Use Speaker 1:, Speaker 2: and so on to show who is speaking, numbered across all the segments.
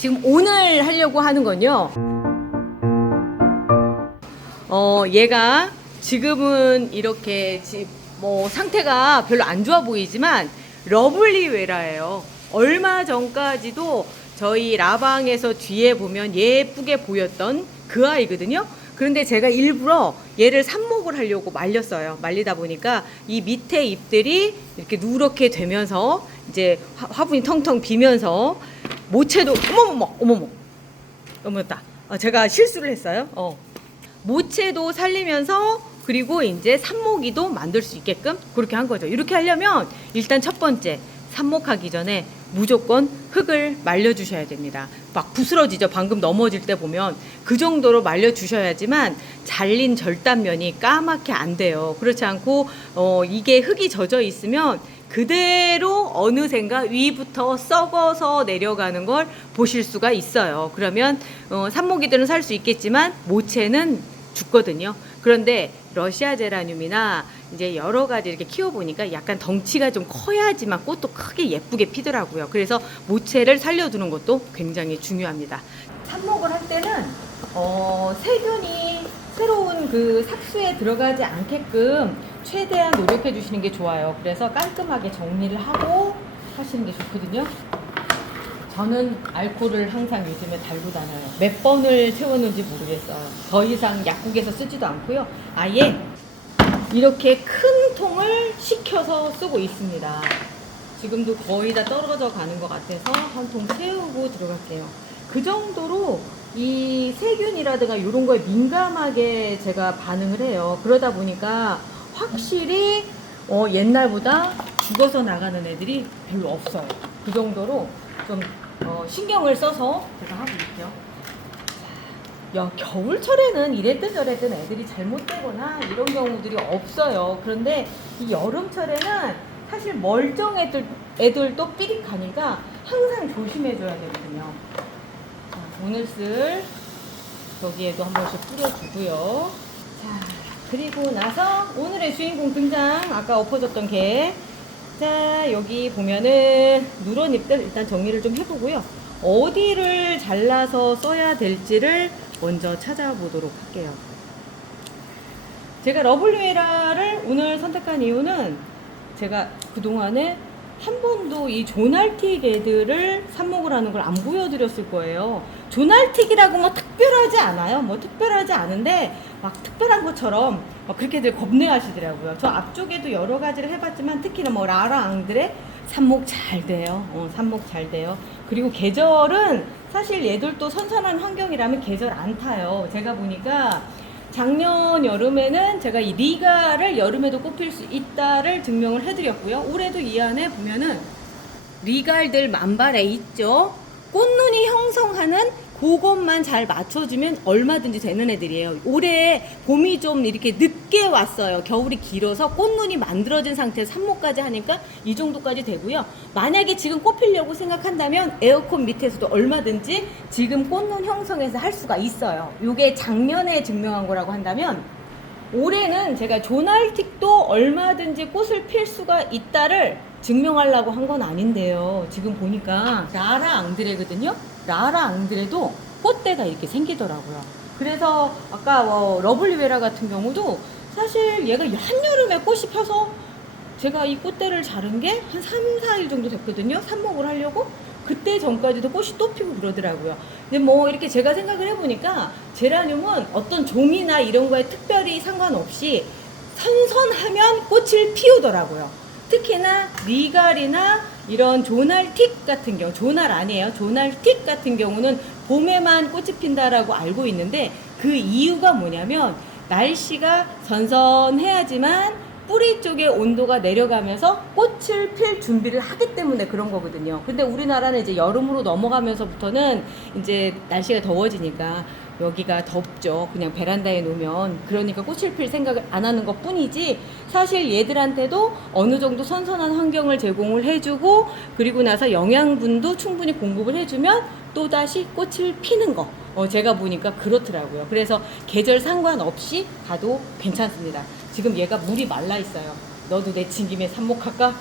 Speaker 1: 지금 오늘 하려고 하는 건요. 어, 얘가 지금은 이렇게 지- 뭐 상태가 별로 안 좋아 보이지만 러블리 웨라예요. 얼마 전까지도 저희 라방에서 뒤에 보면 예쁘게 보였던 그 아이거든요. 그런데 제가 일부러 얘를 삽목을 하려고 말렸어요. 말리다 보니까 이 밑에 잎들이 이렇게 누렇게 되면서 이제 화- 화분이 텅텅 비면서 모체도 어머머머 어머머 어머다 어, 제가 실수를 했어요. 어. 모체도 살리면서 그리고 이제 삽목이도 만들 수 있게끔 그렇게 한 거죠. 이렇게 하려면 일단 첫 번째 삽목하기 전에 무조건 흙을 말려 주셔야 됩니다. 막 부스러지죠. 방금 넘어질 때 보면 그 정도로 말려 주셔야지만 잘린 절단면이 까맣게 안 돼요. 그렇지 않고 어 이게 흙이 젖어 있으면 그대로 어느샌가 위부터 썩어서 내려가는 걸 보실 수가 있어요. 그러면 어, 삽목이들은 살 수 있겠지만 모체는 죽거든요. 그런데 러시아 제라늄이나 이제 여러 가지 이렇게 키워보니까 약간 덩치가 좀 커야지만 꽃도 크게 예쁘게 피더라고요. 그래서 모체를 살려두는 것도 굉장히 중요합니다. 삽목을 할 때는 어, 세균이 새로운 그 삭수에 들어가지 않게끔 최대한 노력해 주시는 게 좋아요. 그래서 깔끔하게 정리를 하고 하시는 게 좋거든요. 저는 알코올을 항상 요즘에 달고 다녀요. 몇 번을 채웠는지 모르겠어요. 더 이상 약국에서 쓰지도 않고요. 아예 이렇게 큰 통을 식혀서 쓰고 있습니다. 지금도 거의 다 떨어져 가는 것 같아서 한 통 채우고 들어갈게요. 그 정도로 이 세균이라든가 이런 거에 민감하게 제가 반응을 해요. 그러다 보니까 확실히 어, 옛날보다 죽어서 나가는 애들이 별로 없어요. 그 정도로 좀 어, 신경을 써서 제가 하고 있죠. 야, 겨울철에는 이랬든 저랬든 애들이 잘못되거나 이런 경우들이 없어요. 그런데 이 여름철에는 사실 멀쩡 애들, 애들도 삐릭하니까 항상 조심해줘야 되거든요. 자, 오늘 쓸 여기에도 한 번씩 뿌려주고요. 자, 그리고 나서 오늘의 주인공 등장. 아까 엎어졌던 개. 자, 여기 보면은 누런 잎들 일단 정리를 좀 해보고요. 어디를 잘라서 써야 될지를 먼저 찾아보도록 할게요. 제가 러블리에라를 오늘 선택한 이유는 제가 그동안에 한 번도 이 조날틱 애들을 삽목을 하는 걸 안 보여드렸을 거예요. 조날틱이라고 뭐 특별하지 않아요. 뭐 특별하지 않은데 막 특별한 것처럼 막 그렇게들 겁내하시더라고요. 저 앞쪽에도 여러 가지를 해봤지만 특히나 뭐 라라 앙드레 삽목 잘 돼요. 어, 삽목 잘 돼요. 그리고 계절은 사실 얘들도 선선한 환경이라면 계절 안 타요. 제가 보니까 작년 여름에는 제가 이 리가를 여름에도 꽃필 수 있다를 증명을 해드렸고요. 올해도 이 안에 보면은 리갈들 만발에 있죠. 꽃눈이 형성하는 그것만 잘 맞춰주면 얼마든지 되는 애들이에요. 올해 봄이 좀 이렇게 늦게 왔어요. 겨울이 길어서 꽃눈이 만들어진 상태에서 삽목까지 하니까 이 정도까지 되고요. 만약에 지금 꽃 피려고 생각한다면 에어컨 밑에서도 얼마든지 지금 꽃눈 형성해서 할 수가 있어요. 이게 작년에 증명한 거라고 한다면 올해는 제가 조날틱도 얼마든지 꽃을 필 수가 있다를 증명하려고 한 건 아닌데요. 지금 보니까 라라 앙드레거든요. 라라 앙드레도 꽃대가 이렇게 생기더라고요. 그래서 아까 뭐 러블리베라 같은 경우도 사실 얘가 한여름에 꽃이 펴서 제가 이 꽃대를 자른 게 한 3, 4일 정도 됐거든요. 삽목을 하려고. 그때 전까지도 꽃이 또 피고 그러더라고요. 근데 뭐 이렇게 제가 생각을 해보니까 제라늄은 어떤 종이나 이런 거에 특별히 상관없이 선선하면 꽃을 피우더라고요. 특히나 리갈이나 이런 조날틱 같은 경우, 조날 아니에요. 조날틱 같은 경우는 봄에만 꽃이 핀다라고 알고 있는데 그 이유가 뭐냐면 날씨가 선선해야지만 뿌리 쪽의 온도가 내려가면서 꽃을 필 준비를 하기 때문에 그런 거거든요. 근데 우리나라는 이제 여름으로 넘어가면서부터는 이제 날씨가 더워지니까 여기가 덥죠. 그냥 베란다에 놓으면 그러니까 꽃을 필 생각을 안 하는 것 뿐이지 사실 얘들한테도 어느 정도 선선한 환경을 제공을 해주고 그리고 나서 영양분도 충분히 공급을 해주면 또다시 꽃을 피는 거. 어, 제가 보니까 그렇더라고요. 그래서 계절 상관없이 가도 괜찮습니다. 지금 얘가 물이 말라 있어요. 너도 내 친 김에 삽목할까?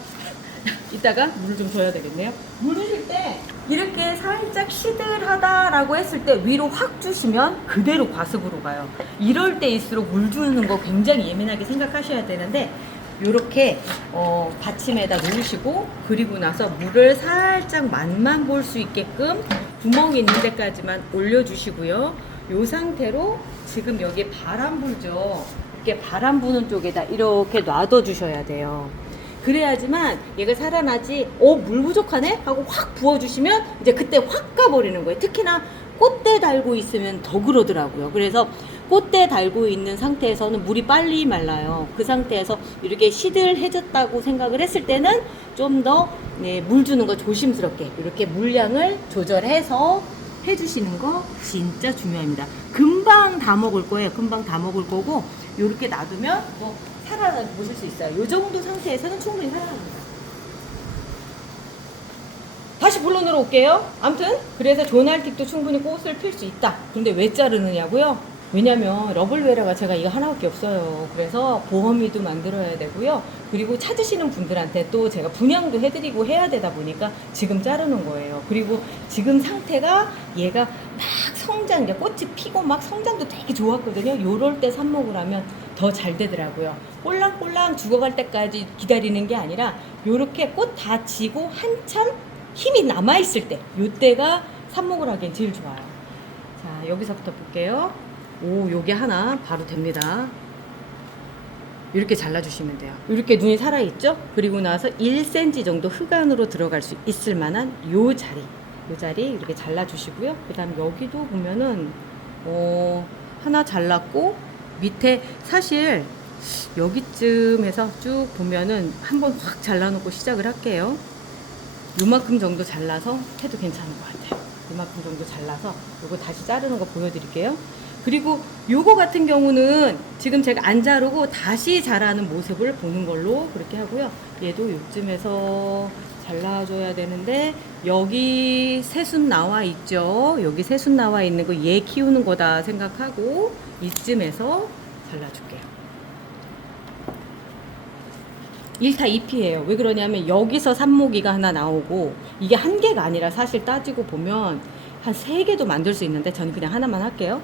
Speaker 1: 이따가 물을 좀 줘야 되겠네요. 물 주실 때 이렇게 살짝 시들하다라고 했을 때 위로 확 주시면 그대로 과습으로 가요. 이럴 때일수록 물 주는 거 굉장히 예민하게 생각하셔야 되는데 이렇게 어, 받침에다 놓으시고 그리고 나서 물을 살짝 맛만 볼 수 있게끔 구멍 있는 데까지만 올려주시고요. 이 상태로 지금 여기 바람 불죠. 이렇게 바람 부는 쪽에다 이렇게 놔둬 주셔야 돼요. 그래야지만 얘가 살아나지 어 물 부족하네? 하고 확 부어주시면 이제 그때 확 가버리는 거예요. 특히나 꽃대 달고 있으면 더 그러더라고요. 그래서 꽃대 달고 있는 상태에서는 물이 빨리 말라요. 그 상태에서 이렇게 시들해졌다고 생각을 했을 때는 좀더 네, 물 주는 거 조심스럽게 이렇게 물량을 조절해서 해주시는 거 진짜 중요합니다. 금방 다 먹을 거예요. 금방 다 먹을 거고 이렇게 놔두면 뭐 살아나 보실 수 있어요. 이 정도 상태에서는 충분히 살아납니다. 다시 본론으로 올게요. 아무튼 그래서 조날틱도 충분히 꽃을 필 수 있다. 근데 왜 자르느냐고요? 왜냐면 러블웨라가 제가 이거 하나밖에 없어요. 그래서 보험이도 만들어야 되고요. 그리고 찾으시는 분들한테 또 제가 분양도 해드리고 해야 되다 보니까 지금 자르는 거예요. 그리고 지금 상태가 얘가 막 성장, 이제 꽃이 피고 막 성장도 되게 좋았거든요. 요럴 때 삽목을 하면 더 잘 되더라고요. 꼴랑꼴랑 죽어갈 때까지 기다리는 게 아니라 요렇게 꽃 다 지고 한참 힘이 남아있을 때, 요때가 삽목을 하기엔 제일 좋아요. 자, 여기서부터 볼게요. 오, 요게 하나 바로 됩니다. 이렇게 잘라주시면 돼요. 이렇게 눈이 살아있죠? 그리고 나서 1cm 정도 흙안으로 들어갈 수 있을 만한 요 자리. 요 자리 이렇게 잘라주시고요. 그 다음 여기도 보면은, 어, 하나 잘랐고, 밑에 사실 여기쯤에서 쭉 보면은 한번 확 잘라놓고 시작을 할게요. 요만큼 정도 잘라서 해도 괜찮은 것 같아요. 요만큼 정도 잘라서 요거 다시 자르는 거 보여드릴게요. 그리고 요거 같은 경우는 지금 제가 안 자르고 다시 자라는 모습을 보는 걸로 그렇게 하고요. 얘도 요쯤에서 잘라줘야 되는데 여기 새순 나와 있죠. 여기 새순 나와 있는 거 얘 키우는 거다 생각하고 이쯤에서 잘라줄게요. 1타 2피예요. 왜 그러냐면 여기서 산모기가 하나 나오고 이게 한 개가 아니라 사실 따지고 보면 한 세 개도 만들 수 있는데 저는 그냥 하나만 할게요.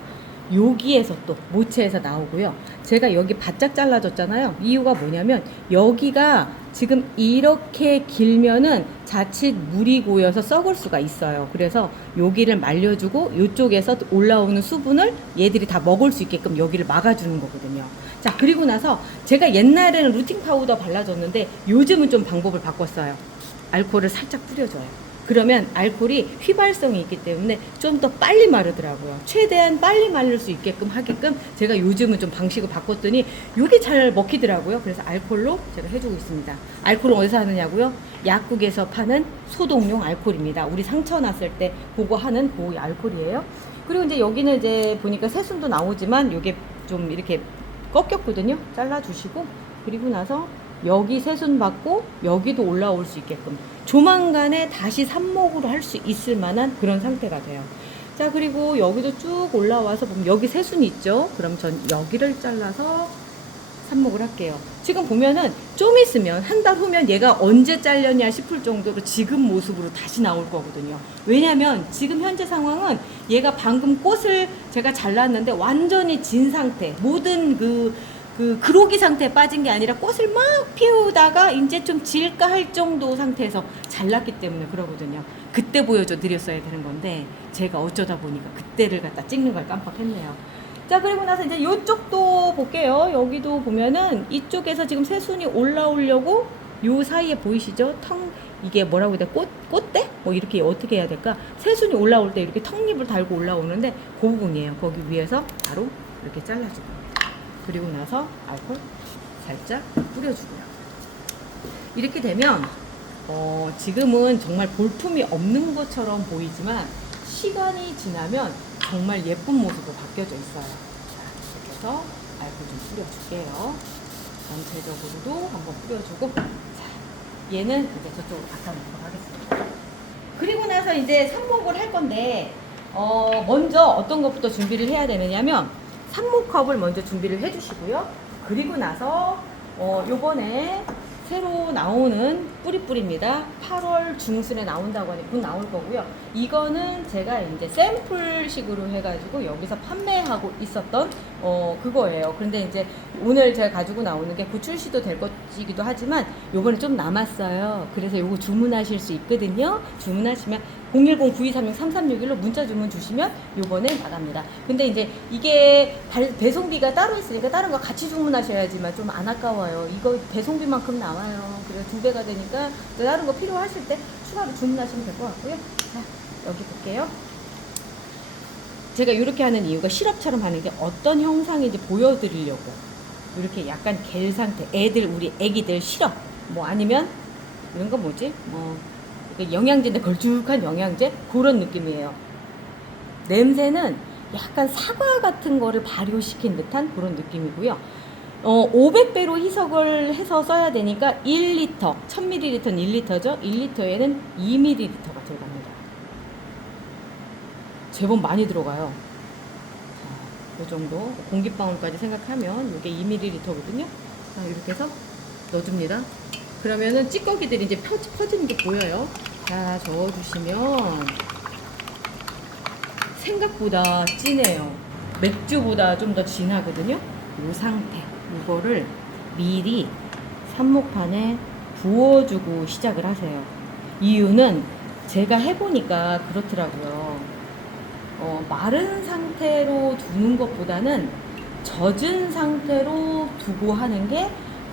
Speaker 1: 여기에서 또 모체에서 나오고요. 제가 여기 바짝 잘라줬잖아요. 이유가 뭐냐면 여기가 지금 이렇게 길면은 자칫 물이 고여서 썩을 수가 있어요. 그래서 여기를 말려주고 이쪽에서 올라오는 수분을 얘들이 다 먹을 수 있게끔 여기를 막아주는 거거든요. 자, 그리고 나서 제가 옛날에는 루팅 파우더 발라줬는데 요즘은 좀 방법을 바꿨어요. 알코올을 살짝 뿌려줘요. 그러면 알코올이 휘발성이 있기 때문에 좀 더 빨리 마르더라고요. 최대한 빨리 마를 수 있게끔 하게끔 제가 요즘은 좀 방식을 바꿨더니 이게 잘 먹히더라고요. 그래서 알코올로 제가 해주고 있습니다. 알코올은 어디서 하느냐고요? 약국에서 파는 소독용 알코올입니다. 우리 상처 났을 때 그거 하는 그 알코올이에요. 그리고 이제 여기는 이제 보니까 새순도 나오지만 이게 좀 이렇게 꺾였거든요. 잘라주시고 그리고 나서 여기 새순 받고 여기도 올라올 수 있게끔 조만간에 다시 삽목으로 할 수 있을 만한 그런 상태가 돼요. 자 그리고 여기도 쭉 올라와서 보면 여기 새순 있죠? 그럼 전 여기를 잘라서 삽목을 할게요. 지금 보면은 좀 있으면 한 달 후면 얘가 언제 잘렸냐 싶을 정도로 지금 모습으로 다시 나올 거거든요. 왜냐면 지금 현재 상황은 얘가 방금 꽃을 제가 잘랐는데 완전히 진 상태. 모든 그, 그 그로기 상태에 빠진 게 아니라 꽃을 막 피우다가 이제 좀 질까 할 정도 상태에서 잘랐기 때문에 그러거든요. 그때 보여줘 드렸어야 되는 건데 제가 어쩌다 보니까 그때를 갖다 찍는 걸 깜빡했네요. 자 그리고 나서 이제 이쪽도 볼게요. 여기도 보면은 이쪽에서 지금 새순이 올라오려고 요 사이에 보이시죠? 텅 이게 뭐라고 해야 돼? 꽃 꽃대? 뭐 이렇게 어떻게 해야 될까? 새순이 올라올 때 이렇게 턱잎을 달고 올라오는데 그 부분이에요. 거기 위에서 바로 이렇게 잘라주고 그리고 나서 알콜 살짝 뿌려주고요. 이렇게 되면 어, 지금은 정말 볼품이 없는 것처럼 보이지만 시간이 지나면 정말 예쁜 모습으로 바뀌어져 있어요. 자, 이렇게 해서 알콜 좀 뿌려줄게요. 전체적으로도 한번 뿌려주고 자, 얘는 이제 저쪽으로 갖다 놓도록 하겠습니다. 그리고 나서 이제 삽목을 할 건데 어, 먼저 어떤 것부터 준비를 해야 되느냐면 삽목컵을 먼저 준비를 해주시고요. 그리고 나서 어, 요번에 새로 나오는 뿌리뿌리입니다. 8월 중순에 나온다고 하니 곧 나올 거고요. 이거는 제가 이제 샘플식으로 해가지고 여기서 판매하고 있었던 어 그거예요. 그런데 이제 오늘 제가 가지고 나오는 게곧 출시도 될 것이기도 하지만 요번에 좀 남았어요. 그래서 요거 주문하실 수 있거든요. 주문하시면 010-9236-3361로 문자 주문 주시면 요번에 나갑니다. 근데 이제 이게 달- 배송비가 따로 있으니까 다른 거 같이 주문하셔야지만 좀 안 아까워요. 이거 배송비만큼 나와요. 그래서 두 배가 되니까 다른 거 필요하실 때 추가로 주문하시면 될 것 같고요. 자, 여기 볼게요. 제가 이렇게 하는 이유가 시럽처럼 하는 게 어떤 형상인지 보여드리려고. 이렇게 약간 겔 상태. 애들 우리 애기들 시럽 뭐 아니면 이런 거 뭐지? 뭐 영양제인데 걸쭉한 영양제? 그런 느낌이에요. 냄새는 약간 사과 같은 거를 발효시킨 듯한 그런 느낌이고요. 어, 500배로 희석을 해서 써야 되니까 1리터 1000ml는 1리터죠. 1리터에는 2ml가 들어갑니다 제법 많이 들어가요. 자, 이 정도 공기방울까지 생각하면 이게 2ml거든요. 자, 이렇게 해서 넣어줍니다. 그러면은 찌꺼기들이 이제 펴, 퍼지는 게 보여요. 자, 저어주시면 생각보다 진해요. 맥주보다 좀 더 진하거든요. 이 상태. 이거를 미리 삽목판에 부어주고 시작을 하세요. 이유는 제가 해보니까 그렇더라고요. 어, 마른 상태로 두는 것보다는 젖은 상태로 두고 하는 게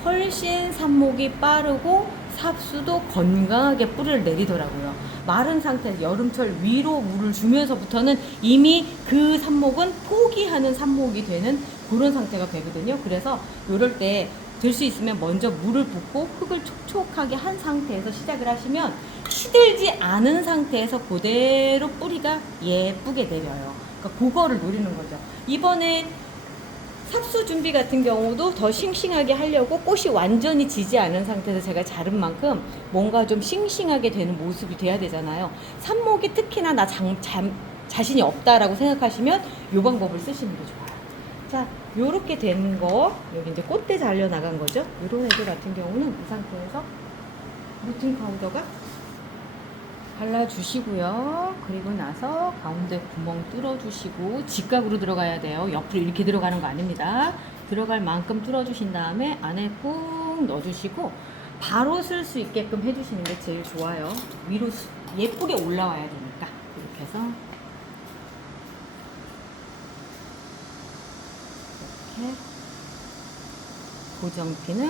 Speaker 1: 훨씬 삽목이 빠르고 삽수도 건강하게 뿌리를 내리더라고요. 마른 상태 여름철 위로 물을 주면서부터는 이미 그 삽목은 포기하는 삽목이 되는 그런 상태가 되거든요. 그래서 이럴 때될수 있으면 먼저 물을 붓고 흙을 촉촉하게 한 상태에서 시작을 하시면 시들지 않은 상태에서 그대로 뿌리가 예쁘게 내려요. 그러니까 그거를 노리는 거죠. 이번에 삽수 준비 같은 경우도 더 싱싱하게 하려고 꽃이 완전히 지지 않은 상태에서 제가 자른 만큼 뭔가 좀 싱싱하게 되는 모습이 돼야 되잖아요. 삽목이 특히나 나 장, 잠, 자신이 없다라고 생각하시면 이 방법을 쓰시는 게 좋아요. 자, 요렇게 된 거, 여기 이제 꽃대 잘려 나간 거죠. 이런 애들 같은 경우는 이 상태에서 루틴 파우더가 발라주시고요. 그리고 나서 가운데 구멍 뚫어주시고 직각으로 들어가야 돼요. 옆으로 이렇게 들어가는 거 아닙니다. 들어갈 만큼 뚫어주신 다음에 안에 꾹 넣어주시고 바로 쓸 수 있게끔 해주시는 게 제일 좋아요. 위로 수- 예쁘게 올라와야 되니까 이렇게 해서 이렇게 고정핀을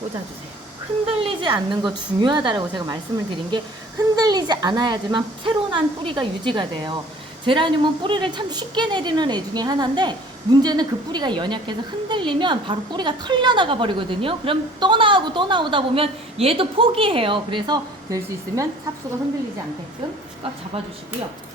Speaker 1: 꽂아주세요. 흔들리지 않는 거 중요하다라고 제가 말씀을 드린 게 흔들리지 않아야지만 새로 난 뿌리가 유지가 돼요. 제라늄은 뿌리를 참 쉽게 내리는 애 중에 하나인데 문제는 그 뿌리가 연약해서 흔들리면 바로 뿌리가 털려나가 버리거든요. 그럼 떠나오고 떠나오다 보면 얘도 포기해요. 그래서 될 수 있으면 삽수가 흔들리지 않게끔 꽉 잡아주시고요.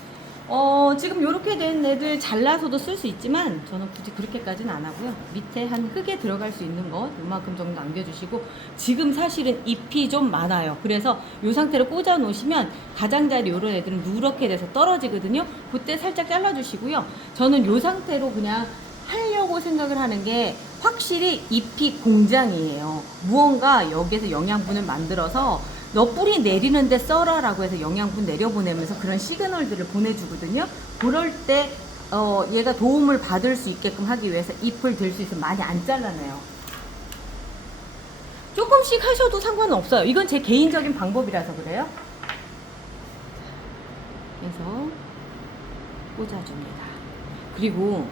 Speaker 1: 어, 지금 이렇게 된 애들 잘라서도 쓸 수 있지만 저는 굳이 그렇게까지는 안 하고요. 밑에 한 흙에 들어갈 수 있는 것 요만큼 정도 남겨주시고 지금 사실은 잎이 좀 많아요. 그래서 이 상태로 꽂아 놓으시면 가장자리 이런 애들은 누렇게 돼서 떨어지거든요. 그때 살짝 잘라주시고요. 저는 이 상태로 그냥 하려고 생각을 하는 게 확실히 잎이 공장이에요. 무언가 여기에서 영양분을 만들어서 너 뿌리 내리는데 써라라고 해서 영양분 내려보내면서 그런 시그널들을 보내주거든요. 그럴 때 어, 얘가 도움을 받을 수 있게끔 하기 위해서 잎을 들 수 있으면 많이 안 잘라내요. 조금씩 하셔도 상관은 없어요. 이건 제 개인적인 방법이라서 그래요. 그래서 꽂아줍니다. 그리고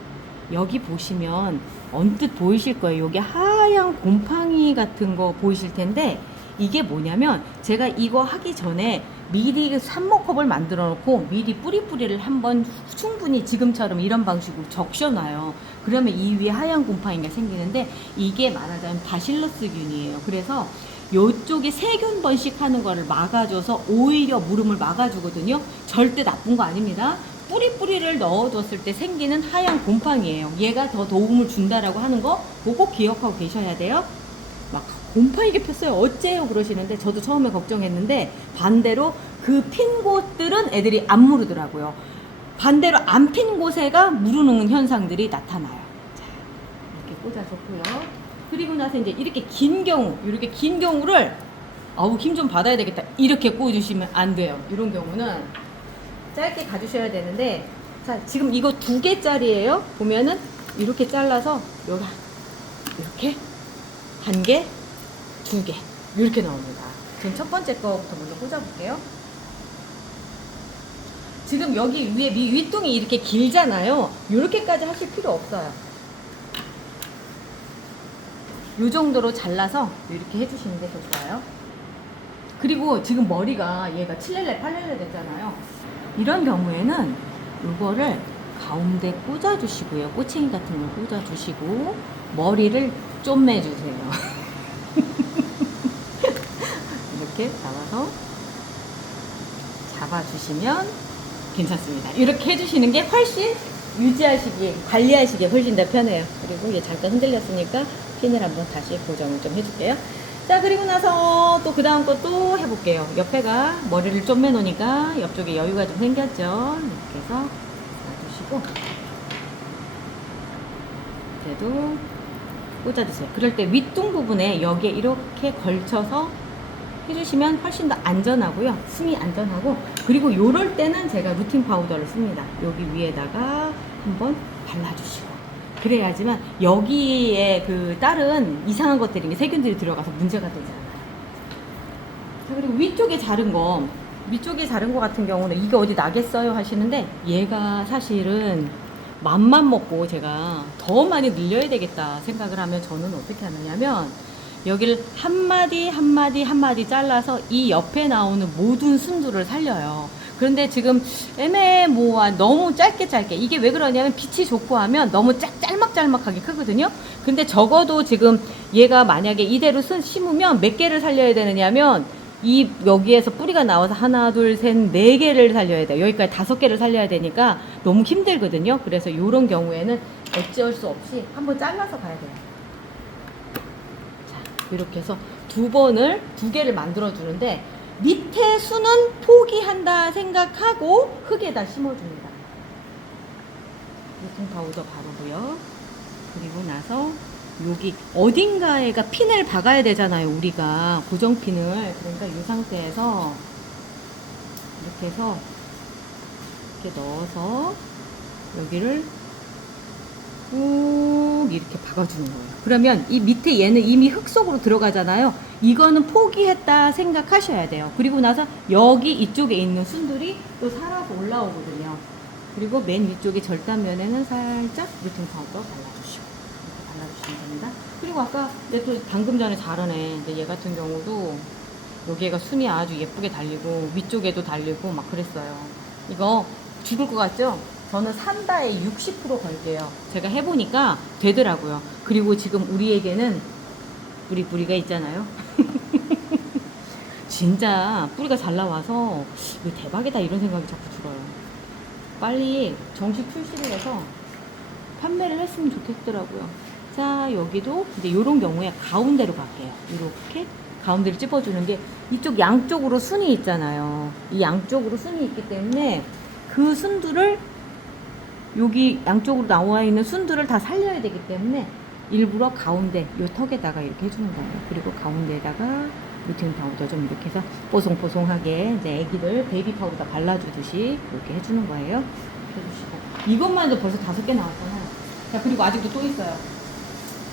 Speaker 1: 여기 보시면 언뜻 보이실 거예요. 여기 하얀 곰팡이 같은 거 보이실 텐데 이게 뭐냐면 제가 이거 하기 전에 미리 삽목컵을 만들어 놓고 미리 뿌리뿌리를 한번 충분히 지금처럼 이런 방식으로 적셔놔요. 그러면 이 위에 하얀 곰팡이가 생기는데 이게 말하자면 바실러스균이에요. 그래서 요쪽에 세균 번식 하는 거를 막아줘서 오히려 무름을 막아주거든요. 절대 나쁜 거 아닙니다. 뿌리 뿌리를 넣어뒀을 때 생기는 하얀 곰팡이에요. 얘가 더 도움을 준다라고 하는 거 그거 기억하고 계셔야 돼요. 막 곰팡이게 폈어요. 어째요? 그러시는데 저도 처음에 걱정했는데 반대로 그 핀 곳들은 애들이 안 무르더라고요. 반대로 안 핀 곳에가 무르는 현상들이 나타나요. 자, 이렇게 꽂아줬고요. 그리고 나서 이제 이렇게 긴 경우, 이렇게 긴 경우를 아우 힘 좀 받아야 되겠다. 이렇게 꽂으시면 안 돼요. 이런 경우는 짧게 가주셔야 되는데 자 지금 이거 두 개짜리예요. 보면은 이렇게 잘라서 여기 이렇게 한 개, 두 개 이렇게 나옵니다. 지금 첫 번째 거부터 먼저 꽂아볼게요. 지금 여기 위에 미- 윗동이 이렇게 길잖아요. 이렇게까지 하실 필요 없어요. 이 정도로 잘라서 이렇게 해주시는 게더 좋아요. 그리고 지금 머리가 얘가 7렐레, 8렐레 됐잖아요. 이런 경우에는 이거를 가운데 꽂아주시고요. 꼬챙이 같은 걸 꽂아주시고 머리를 좀 매주세요. 이렇게 잡아서 잡아주시면 괜찮습니다. 이렇게 해주시는 게 훨씬 유지하시기에 관리하시기에 훨씬 더 편해요. 그리고 얘 잠깐 흔들렸으니까 핀을 한번 다시 고정을 좀 해줄게요. 자 그리고 나서 또 그 다음 거 또 해볼게요. 옆에가 머리를 좀 매놓으니까 옆쪽에 여유가 좀 생겼죠. 이렇게 해서 놔두시고 그래도 꽂아주세요. 그럴 때 윗둥 부분에 여기에 이렇게 걸쳐서 해주시면 훨씬 더 안전하고요. 숨이 안전하고 그리고 요럴 때는 제가 루틴 파우더를 씁니다. 여기 위에다가 한번 발라주시고 그래야지만 여기에 그 다른 이상한 것들이 세균들이 들어가서 문제가 되지 않아요. 자 그리고 위쪽에 자른 거 위쪽에 자른 거 같은 경우는 이게 어디 나겠어요 하시는데 얘가 사실은 맘만 먹고 제가 더 많이 늘려야 되겠다 생각을 하면 저는 어떻게 하느냐면 여기를 한 마디 한 마디 한 마디 잘라서 이 옆에 나오는 모든 순두를 살려요. 그런데 지금 애매모호한 너무 짧게 짧게 이게 왜 그러냐면 빛이 좋고 하면 너무 짝 짤막짤막하게 크거든요. 근데 적어도 지금 얘가 만약에 이대로 쓴 심으면 몇 개를 살려야 되느냐면 이 여기에서 뿌리가 나와서 하나 둘셋네 개를 살려야 돼요. 여기까지 다섯 개를 살려야 되니까 너무 힘들거든요. 그래서 이런 경우에는 어찌할 수 없이 한번 잘라서 가야 돼요. 자, 이렇게 해서 두 번을 두 개를 만들어 주는데 밑에 수는 포기한다 생각하고 흙에다 심어줍니다. 루팅 파우더 바르고요. 그리고 나서 여기 어딘가에가 핀을 박아야 되잖아요. 우리가 고정 핀을 그러니까 이 상태에서 이렇게 해서 이렇게 넣어서 여기를 꾹 이렇게 박아주는 거예요. 그러면 이 밑에 얘는 이미 흙 속으로 들어가잖아요. 이거는 포기했다 생각하셔야 돼요. 그리고 나서 여기 이쪽에 있는 순들이 또 살아서 올라오거든요. 그리고 맨 위쪽에 절단면에는 살짝 파우더 발라주시고 이렇게 발라주시면 됩니다. 그리고 아까 내가 또 방금 전에 자르네. 근데 얘 같은 경우도 여기가 순이 아주 예쁘게 달리고 위쪽에도 달리고 막 그랬어요. 이거 죽을 것 같죠? 저는 산다에 60% 걸게요. 제가 해보니까 되더라고요. 그리고 지금 우리에게는 우리 뿌리가 있잖아요. 진짜 뿌리가 잘 나와서 이거 대박이다 이런 생각이 자꾸 들어요. 빨리 정식 출시를 해서 판매를 했으면 좋겠더라고요. 자, 여기도 이제 이런 경우에 가운데로 갈게요. 이렇게 가운데를 찝어주는 게 이쪽 양쪽으로 순이 있잖아요. 이 양쪽으로 순이 있기 때문에 그 순들을 여기 양쪽으로 나와 있는 순들을 다 살려야 되기 때문에 일부러 가운데 요 턱에다가 이렇게 해주는 거예요. 그리고 가운데에다가 루틴 파우더 좀 이렇게 해서 뽀송뽀송하게 이제 애기들 베이비 파우더 발라주듯이 이렇게 해주는 거예요. 해주시고 이것만 해도 벌써 다섯 개 나왔잖아요. 자 그리고 아직도 또 있어요.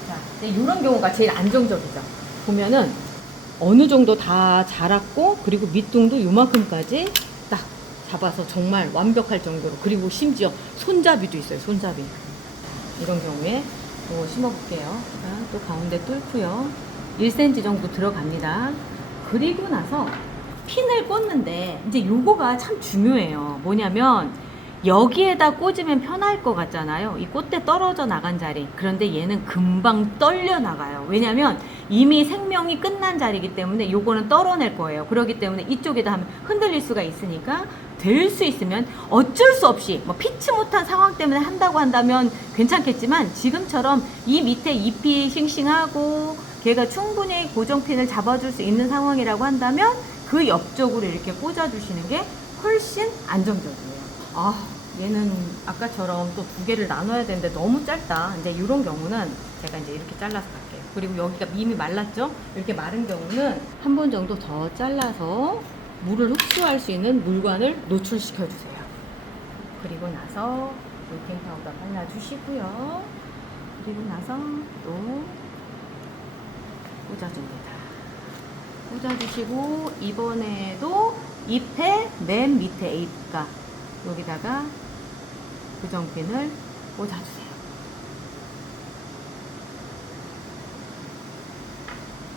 Speaker 1: 자 이런 경우가 제일 안정적이죠. 보면은 어느 정도 다 자랐고 그리고 밑둥도 요만큼까지 딱 잡아서 정말 완벽할 정도로 그리고 심지어 손잡이도 있어요. 손잡이 이런 경우에 또 심어볼게요. 자, 또 가운데 뚫고요. 1cm 정도 들어갑니다. 그리고 나서 핀을 꽂는데 이제 요거가 참 중요해요. 뭐냐면 여기에다 꽂으면 편할 것 같잖아요. 이 꽃대 떨어져 나간 자리. 그런데 얘는 금방 떨려 나가요. 왜냐면 이미 생명이 끝난 자리이기 때문에 요거는 떨어낼 거예요. 그렇기 때문에 이쪽에다 하면 흔들릴 수가 있으니까 될 수 있으면 어쩔 수 없이 뭐 피치 못한 상황 때문에 한다고 한다면 괜찮겠지만 지금처럼 이 밑에 잎이 싱싱하고 걔가 충분히 고정핀을 잡아줄 수 있는 상황이라고 한다면 그 옆쪽으로 이렇게 꽂아주시는 게 훨씬 안정적이에요. 아, 얘는 아까처럼 또 두 개를 나눠야 되는데 너무 짧다. 이제 이런 경우는 제가 이제 이렇게 잘라서 갈게요. 그리고 여기가 이미 말랐죠? 이렇게 마른 경우는 한 번 정도 더 잘라서 물을 흡수할 수 있는 물관을 노출시켜 주세요. 그리고 나서 롤킹 파우더 발라 주시고요. 그리고 나서 또 꽂아줍니다. 꽂아주시고 이번에도 잎의 맨 밑에 잎가 여기다가 고정핀을 꽂아주세요.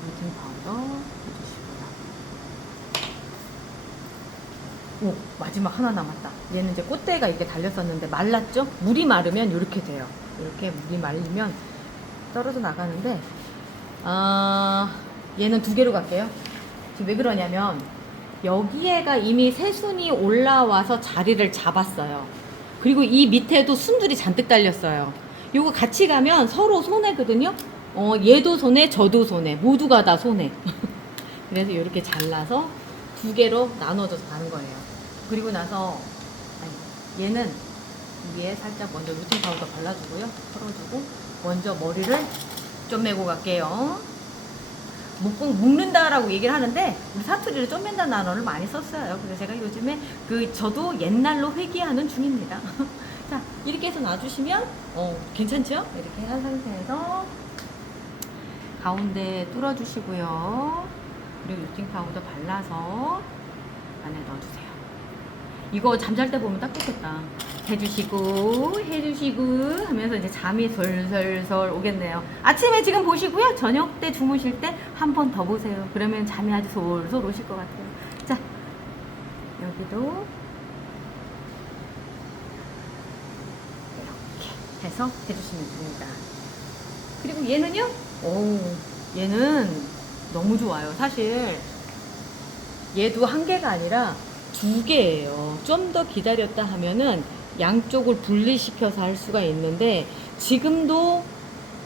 Speaker 1: 롤킹 파우더 해주시고요. 오 마지막 하나 남았다. 얘는 이제 꽃대가 이렇게 달렸었는데 말랐죠? 물이 마르면 이렇게 돼요. 이렇게 물이 말리면 떨어져 나가는데 아 얘는 두 개로 갈게요. 지금 왜 그러냐면 여기에가 이미 새순이 올라와서 자리를 잡았어요. 그리고 이 밑에도 순들이 잔뜩 달렸어요. 요거 같이 가면 서로 손해거든요. 어, 얘도 손해, 저도 손해. 모두가 다 손해. 그래서 이렇게 잘라서 두 개로 나눠져서 가는 거예요. 그리고 나서 아니, 얘는 위에 살짝 먼저 루틴 파우더 발라주고요. 털어주고 먼저 머리를 좀 매고 갈게요. 묵, 묵는다라고 얘기를 하는데 우리 사투리를 좀 맨다는 단어를 많이 썼어요. 그래서 제가 요즘에 그 저도 옛날로 회귀하는 중입니다. 자 이렇게 해서 놔주시면 어 괜찮죠? 이렇게 한 상태에서 가운데 뚫어주시고요. 그리고 루팅 파우더 발라서 안에 넣어주세요. 이거 잠잘 때 보면 딱 좋겠다. 해주시고 해주시고 하면서 이제 잠이 솔솔솔 오겠네요. 아침에 지금 보시고요. 저녁 때 주무실 때 한 번 더 보세요. 그러면 잠이 아주 솔솔 오실 것 같아요. 자 여기도 이렇게 해서 해주시면 됩니다. 그리고 얘는요? 오, 얘는 너무 좋아요. 사실 얘도 한 개가 아니라 두 개예요. 좀 더 기다렸다 하면은 양쪽을 분리시켜서 할 수가 있는데 지금도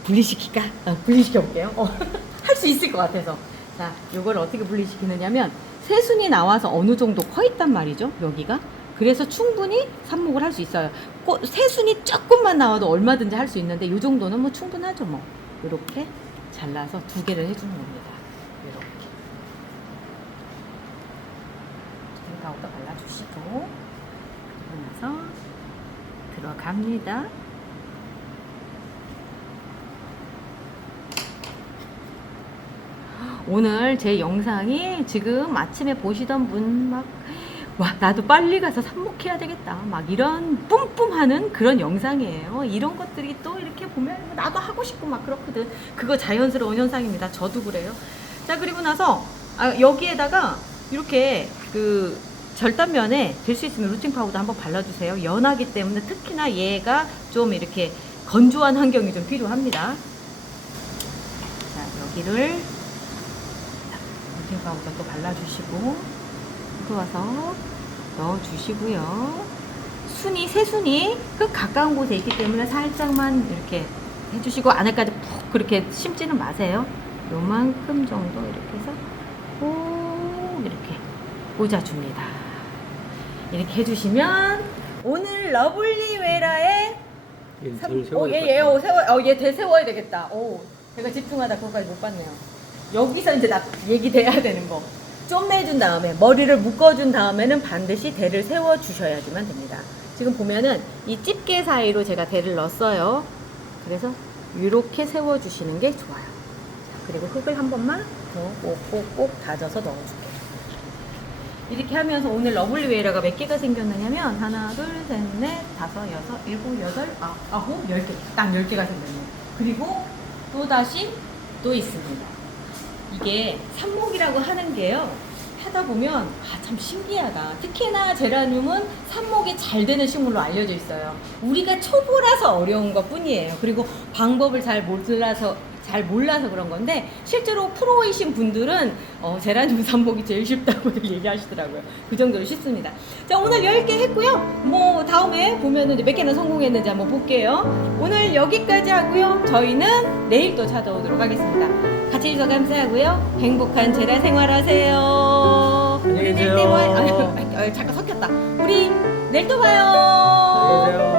Speaker 1: 분리시킬까? 아, 분리시켜 볼게요. 어, 할 수 있을 것 같아서. 자, 이걸 어떻게 분리시키느냐면 새순이 나와서 어느 정도 커 있단 말이죠. 여기가. 그래서 충분히 삽목을 할 수 있어요. 꽃, 새순이 조금만 나와도 얼마든지 할 수 있는데 이 정도는 뭐 충분하죠, 뭐. 이렇게 잘라서 두 개를 해주는 겁니다. 이렇게. 파우더 발라주시고 그러고 나서 들어갑니다. 오늘 제 영상이 지금 아침에 보시던 분 막, 와, 나도 빨리 가서 삽목해야 되겠다. 막 이런 뿜뿜하는 그런 영상이에요. 이런 것들이 또 이렇게 보면 나도 하고 싶고 막 그렇거든. 그거 자연스러운 현상입니다. 저도 그래요. 자, 그리고 나서 아, 여기에다가 이렇게 그 절단면에 될 수 있으면 루팅 파우더 한번 발라주세요. 연하기 때문에 특히나 얘가 좀 이렇게 건조한 환경이 좀 필요합니다. 자, 여기를 루팅 파우더 또 발라주시고 들어와서 넣어주시고요. 순이 새순이 끝 가까운 곳에 있기 때문에 살짝만 이렇게 해주시고 안에까지 푹 그렇게 심지는 마세요. 요만큼 정도 이렇게 해서 꼭 이렇게 꽂아줍니다. 이렇게 해주시면 오늘 러블리 웨라의
Speaker 2: 덜
Speaker 1: 오, 얘, 얘, 어, 세워, 어, 얘 대세워야 되겠다. 오, 제가 집중하다 그거까지 못 봤네요. 여기서 이제 나 얘기 돼야 되는 거. 좀 내준 다음에 머리를 묶어준 다음에는 반드시 대를 세워 주셔야지만 됩니다. 지금 보면은 이 집게 사이로 제가 대를 넣었어요. 그래서 이렇게 세워 주시는 게 좋아요. 자, 그리고 흙을 한 번만 더 꼭꼭꼭 다져서 넣어줄게요. 이렇게 하면서 오늘 러블리 웨이라가 몇 개가 생겼느냐면 하나, 둘, 셋, 넷, 다섯, 여섯, 일곱, 여덟, 아, 아홉, 열 개. 딱 열 개가 생겼네요. 그리고 또 다시 또 있습니다. 이게 삽목이라고 하는 게요. 하다 보면 아 참 신기하다. 특히나 제라늄은 삽목이 잘 되는 식물로 알려져 있어요. 우리가 초보라서 어려운 것 뿐이에요. 그리고 방법을 잘 몰라서 잘 몰라서 그런 건데 실제로 프로이신 분들은 어, 제라늄 삽목이 제일 쉽다고 얘기하시더라고요. 그 정도로 쉽습니다. 자 오늘 10개 했고요. 뭐 다음에 보면은 몇 개나 성공했는지 한번 볼게요. 오늘 여기까지 하고요. 저희는 내일 또 찾아오도록 하겠습니다. 같이 해주셔서 감사하고요. 행복한 제라 생활하세요.
Speaker 2: 안녕히
Speaker 1: 우리 내일
Speaker 2: 계세요.
Speaker 1: 또 봐요. 아유, 잠깐 섞였다. 우리 내일 또 봐요.
Speaker 2: 안녕히 계세요.